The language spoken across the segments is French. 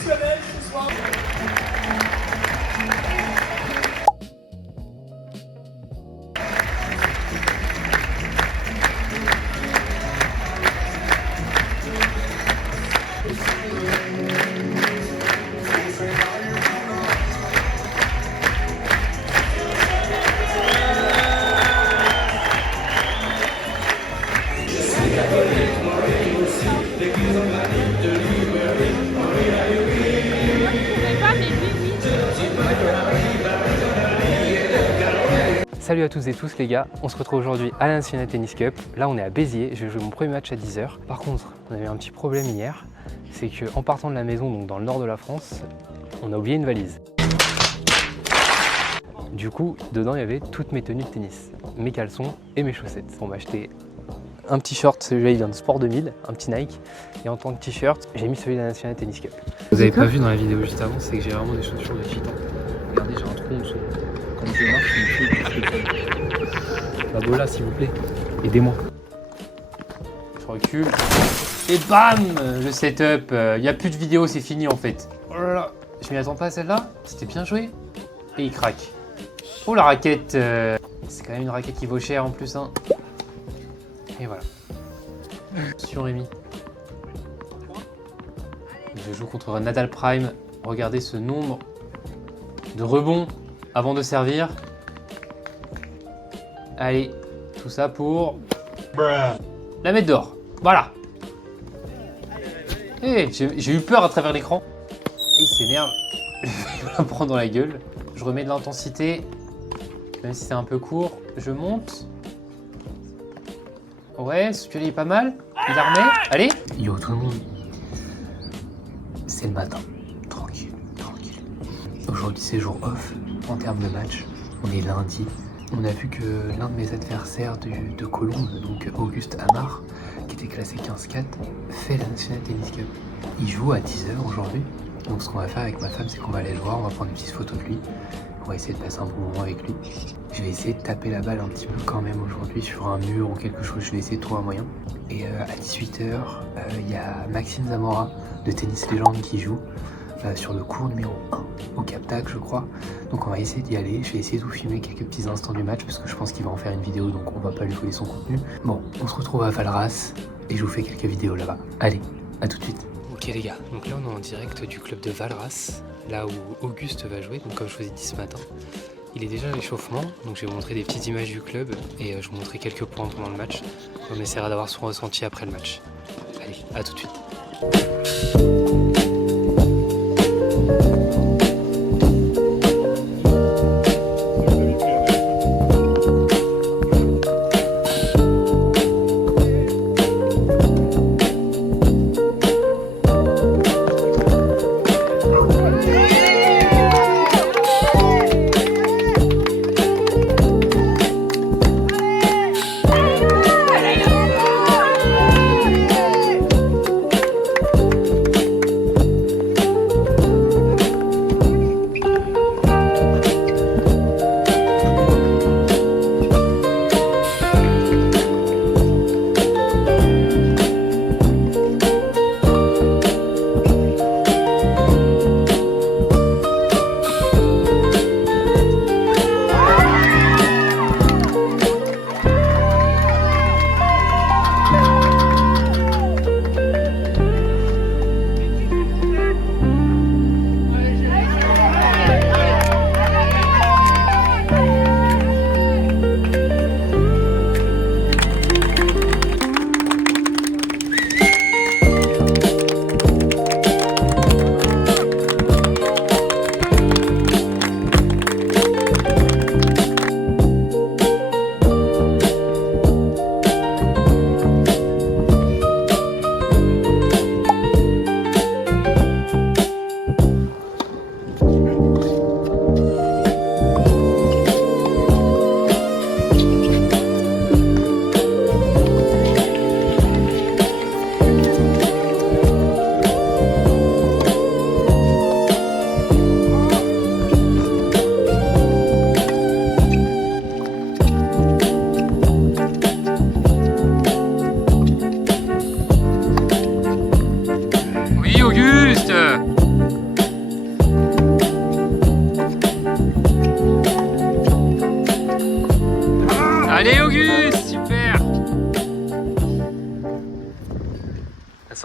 exceptionnel ce soir. Salut à toutes et tous les gars, on se retrouve aujourd'hui à la National Tennis Cup. Là on est à Béziers, je vais jouer mon premier match à 10 h. Par contre, on a eu un petit problème hier, c'est qu'en partant de la maison, donc dans le nord de la France, on a oublié une valise. Du coup, dedans il y avait toutes mes tenues de tennis, mes caleçons et mes chaussettes. On m'a acheté un petit short, celui-là il vient de Sport 2000, un petit Nike, et en tant que t-shirt, j'ai mis celui de la National Tennis Cup. Vous avez pas vu dans la vidéo juste avant, c'est que j'ai vraiment des chaussures de titan. Regardez, j'ai un trou en dessous. Quand je marche, je me fais la bola s'il vous plaît, aidez-moi. Je recule, et bam, le setup, il n'y a plus de vidéo, c'est fini en fait. Oh là là, je m'y attends pas à celle-là, c'était bien joué, et il craque. Oh la raquette, c'est quand même une raquette qui vaut cher en plus hein. Et voilà. Sur Rémi. Je joue contre Nadal Prime. Regardez ce nombre de rebonds avant de servir. Allez, tout ça pour la mettre d'or. Voilà. Hey, j'ai eu peur à travers l'écran. Il s'énerve. Je vais la prendre dans la gueule. Je remets de l'intensité. Même si c'est un peu court. Je monte. Ouais, celui-là est pas mal. Il la remet. Allez. Yo tout le monde. C'est le matin. Tranquille, tranquille. Aujourd'hui c'est jour off en termes de match. On est lundi. On a vu que l'un de mes adversaires de Colombes, donc Auguste Amar, qui était classé 15-4, fait la National Tennis Cup. Il joue à 10 h aujourd'hui. Donc ce qu'on va faire avec ma femme, c'est qu'on va aller le voir, on va prendre une petite photo de lui. On va essayer de passer un bon moment avec lui. Je vais essayer de taper la balle un petit peu quand même aujourd'hui sur un mur ou quelque chose. Je vais essayer de trouver un moyen. Et à 18 h, il y a Maxime Zamora de Tennis Légende qui joue sur le cours numéro 1 au Cap Tac, je crois. Donc on va essayer d'y aller. Je vais essayer de vous filmer quelques petits instants du match parce que je pense qu'il va en faire une vidéo, donc on va pas lui voler son contenu. Bon, on se retrouve à Valras et je vous fais quelques vidéos là-bas. Allez, à tout de suite. Ok les gars, donc là on est en direct du club de Valras, là où Auguste va jouer, donc comme je vous ai dit ce matin. Il est déjà à l'échauffement, donc je vais vous montrer des petites images du club et je vais vous montrer quelques points pendant le match. On essaiera d'avoir son ressenti après le match. Allez, à tout de suite.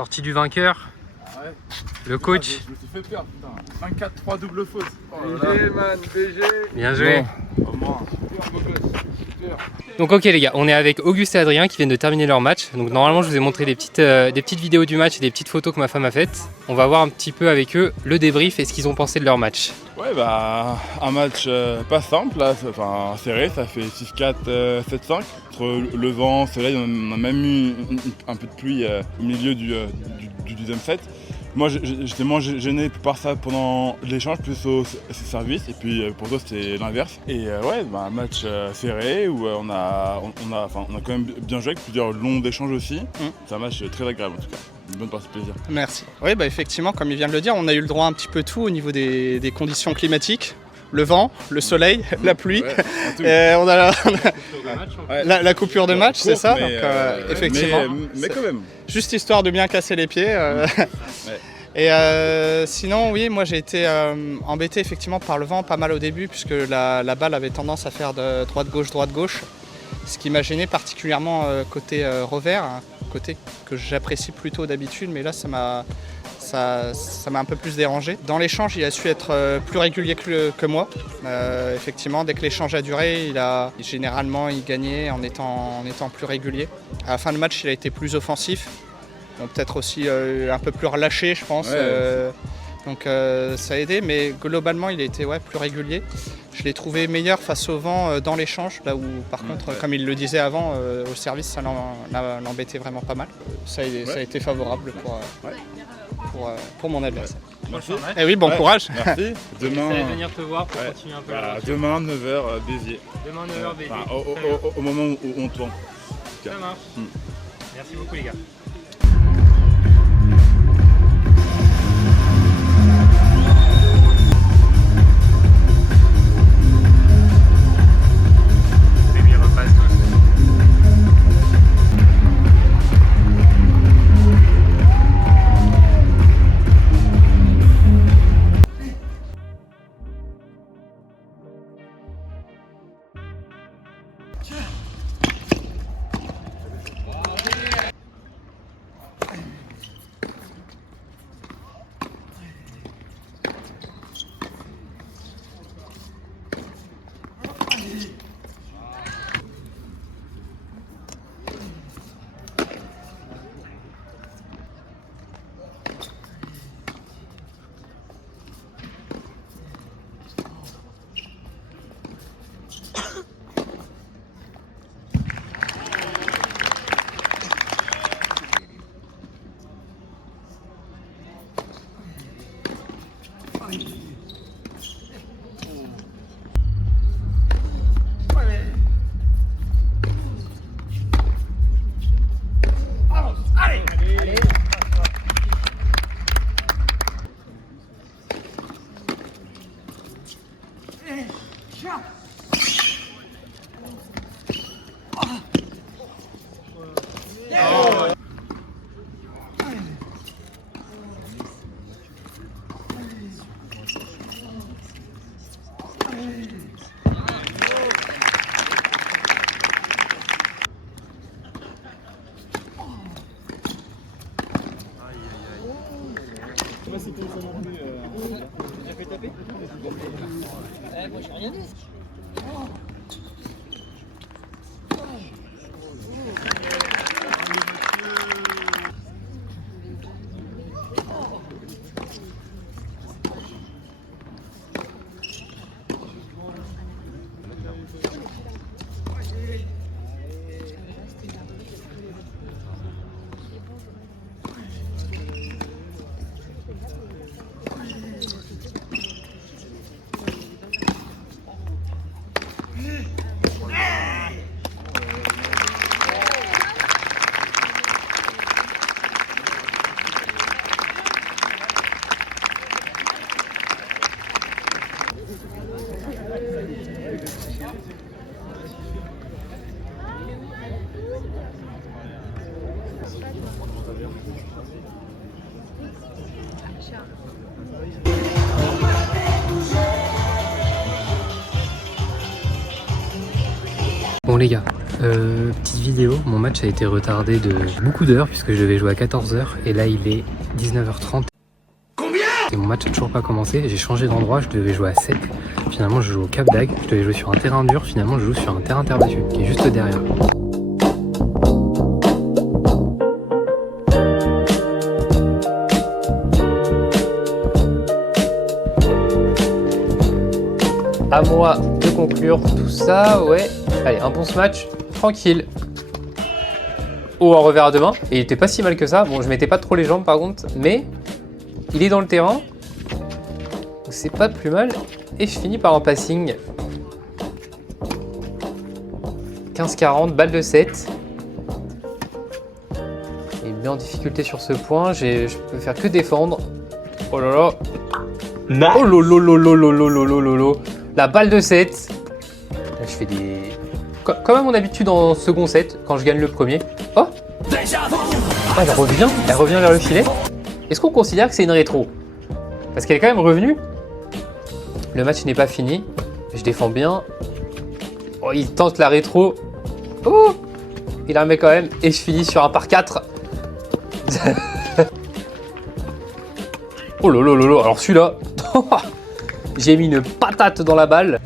Sortie du vainqueur. Ouais. Le coach. Je me suis fait peur, putain. 5-4-3 double faute. BG, man, BG. Bien joué. Bon, au moins. Super, beau gosse. Super. Donc ok les gars, on est avec Auguste et Adrien qui viennent de terminer leur match. Donc normalement je vous ai montré des petites vidéos du match et des petites photos que ma femme a faites. On va voir un petit peu avec eux le débrief et ce qu'ils ont pensé de leur match. Ouais, bah, un match pas simple, là, enfin serré, ça fait 6-4, 7-5. Entre le vent, le soleil, on a même eu un peu de pluie au milieu du deuxième set. Moi j'étais moins gêné par ça pendant l'échange, plus au service, et puis pour toi c'était l'inverse. Et ouais, bah, un match serré où on a quand même bien joué avec plusieurs longs échanges aussi. C'est un match très agréable en tout cas. Une bonne partie de plaisir. Merci. Oui, bah effectivement, comme il vient de le dire, on a eu le droit à un petit peu tout au niveau des conditions climatiques. Le vent, le soleil, la pluie. Ouais, on a ouais. la coupure de match, c'est ça. Mais, donc, effectivement. Mais quand même. Juste histoire de bien casser les pieds. Et sinon, oui, moi j'ai été embêté effectivement par le vent pas mal au début, puisque la balle avait tendance à faire de droite-gauche. Ce qui m'a gêné particulièrement côté revers, hein, côté que j'apprécie plutôt d'habitude, mais là ça m'a un peu plus dérangé. Dans l'échange, il a su être plus régulier que moi. Effectivement, dès que l'échange a duré, généralement il gagnait en étant plus régulier. À la fin de match, il a été plus offensif. Donc peut-être aussi un peu plus relâché, je pense. Ouais. Donc ça a aidé, mais globalement, il a été plus régulier. Je l'ai trouvé meilleur face au vent dans l'échange, là où par contre, comme il le disait avant, au service, ça l'embêtait vraiment pas mal. Ça a été favorable pour mon adversaire. Merci. Et oui, bon courage. Merci. Demain, J'essaie de venir te voir pour continuer un peu. bah, demain 9h Béziers. Demain 9h BD. Enfin, au moment où on tourne. Ça marche. Merci beaucoup les gars. Moi j'ai rien dit. Bon les gars, Petite vidéo, mon match a été retardé de beaucoup d'heures puisque je devais jouer à 14 h et là il est 19 h 30. Et mon match n'a toujours pas commencé, j'ai changé d'endroit, je devais jouer à 7. Finalement je joue au Cap d'Agde, je devais jouer sur un terrain dur, finalement je joue sur un terrain terre battue qui est juste derrière. À moi de conclure tout ça, ouais. Allez, un bon match, tranquille. Oh, un revers à deux mains. Et il était pas si mal que ça. Bon, je mettais pas trop les jambes par contre, mais il est dans le terrain. C'est pas plus mal. Et je finis par un passing. 15-40, balle de 7. Il est bien en difficulté sur ce point. Je peux faire que défendre. Oh là là. Nice. Oh lolo. La balle de 7. Là, je fais des... Comme à mon habitude en second set, quand je gagne le premier. Oh, elle revient vers le filet. Est-ce qu'on considère que c'est une rétro? Parce qu'elle est quand même revenue. Le match n'est pas fini. Je défends bien. Oh, il tente la rétro. Oh, il la remet quand même. Et je finis sur un par 4. Oh lolo. Alors celui-là, j'ai mis une patate dans la balle.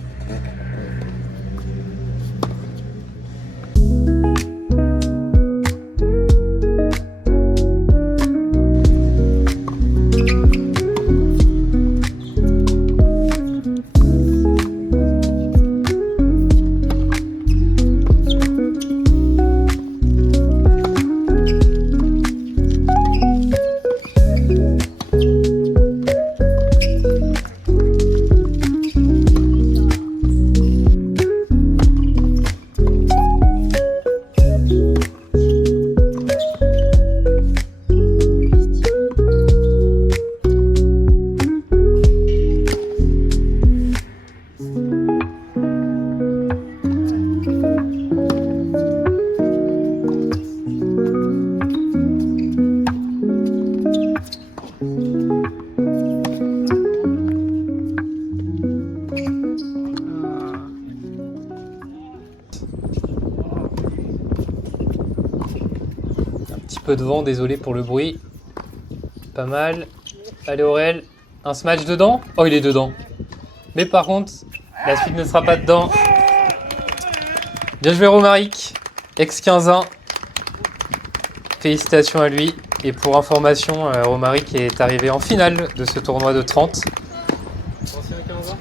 Peu de vent, désolé pour le bruit. Pas mal. Allez Aurel, un smash dedans. Oh, il est dedans. Mais par contre, la suite ne sera pas dedans. Bien joué Romaric, ex-15-1. Félicitations à lui. Et pour information, Romaric est arrivé en finale de ce tournoi de 30. Ancien 15 ans.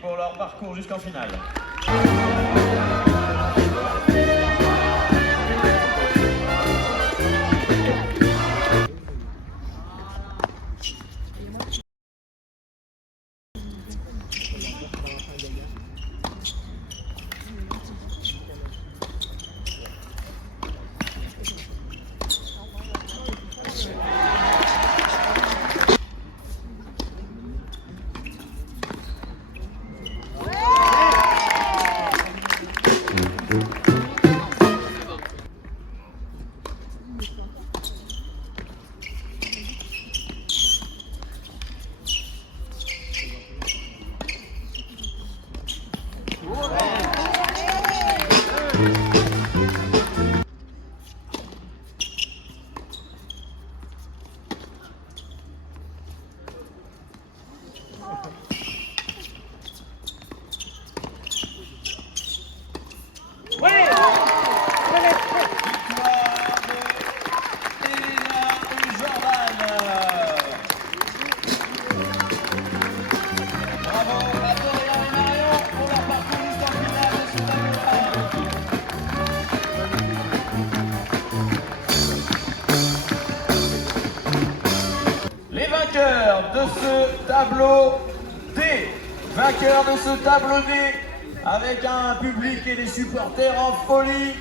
Pour leur parcours jusqu'en finale. De ce tableau D, vainqueur de ce tableau D, avec un public et des supporters en folie.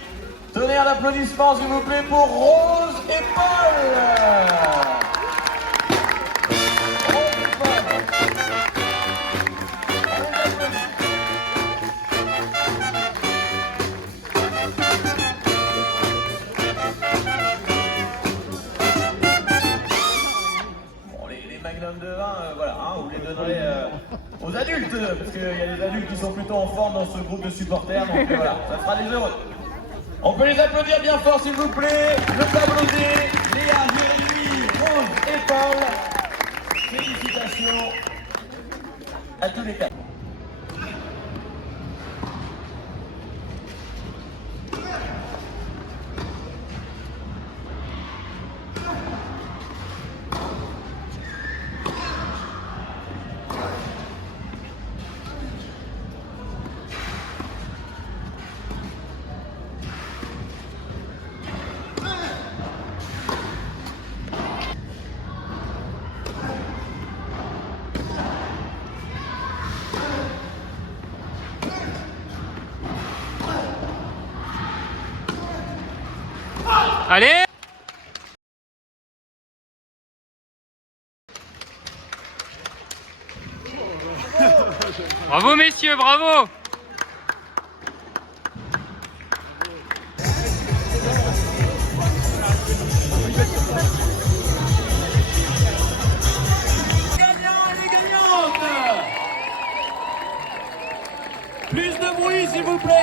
Donnez un applaudissement s'il vous plaît pour Rose et Paul. De vin, voilà, hein, vous les donnerez aux adultes, parce qu'il y a des adultes qui sont plutôt en forme dans ce groupe de supporters, donc voilà, ça fera des heureux. On peut les applaudir bien fort s'il vous plaît, le tableau D, Léa, Jérémy, Rose et Paul. Félicitations à tous les quatre. Allez! Bravo messieurs, bravo! Gagnant et gagnante! Plus de bruit s'il vous plaît!